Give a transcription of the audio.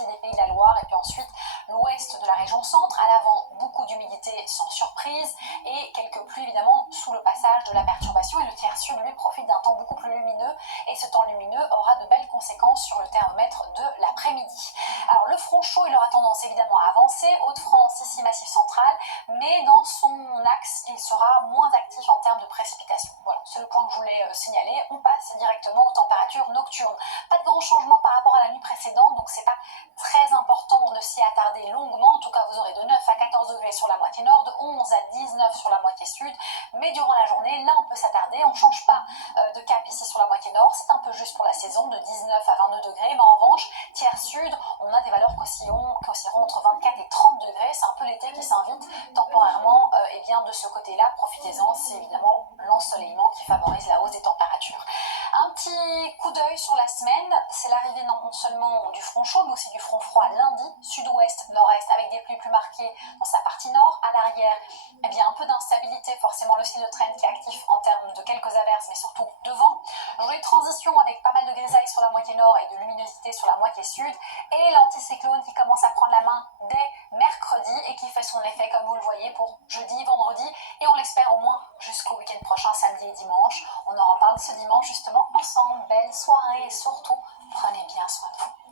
partie des Pays de la Loire et puis ensuite l'ouest de la région centre. À l'avant, beaucoup d'humidité sans surprise et quelques pluies évidemment sous le passage de la perturbation, et le tiers sud lui profite d'un temps beaucoup plus lumineux, et ce temps lumineux aura de belles conséquences sur le thermomètre de l'après-midi. Alors le front chaud, il aura tendance évidemment à avancer, Hauts-de-France, ici Massif central, mais dans son axe, il sera moins actif en termes de précipitations. Voilà, c'est le point que je voulais signaler. On passe directement aux températures nocturnes. Pas de grand changement par rapport à la nuit précédente, donc c'est pas très important de s'y attarder longuement. En tout cas, vous aurez de 9 à 14 degrés sur la moitié nord, de 11 à 19 sur la moitié sud, mais durant la journée, là on peut s'attarder. On ne change pas de cap ici sur la moitié nord, c'est un peu juste pour la saison, de 19 à 22 degrés, mais en revanche, tiers sud, on a des valeurs qui oscilleront entre 24 et 30 degrés. C'est un peu l'été qui s'invite temporairement. Et bien de ce côté-là, profitez-en, c'est évidemment l'ensoleillement qui favorise la hausse des températures. Un petit coup d'œil sur la semaine, c'est l'arrivée non seulement du front chaud, mais aussi du front froid lundi, sud-ouest, nord-est, avec des pluies plus marquées dans sa partie nord. À l'arrière, eh bien un peu d'instabilité, forcément le cyclone qui est actif en termes de quelques averses, mais surtout de vent. Journée de transition avec pas mal de grisailles sur la moitié nord et de luminosité sur la moitié sud, et l'anticyclone qui commence à prendre la main dès mercredi et qui fait son effet, comme vous le voyez, pour jeudi, vendredi, et on l'espère au moins jusqu'au week-end prochain, samedi et dimanche. On en reparle ce dimanche justement ensemble. Belle soirée et surtout, prenez bien soin de vous.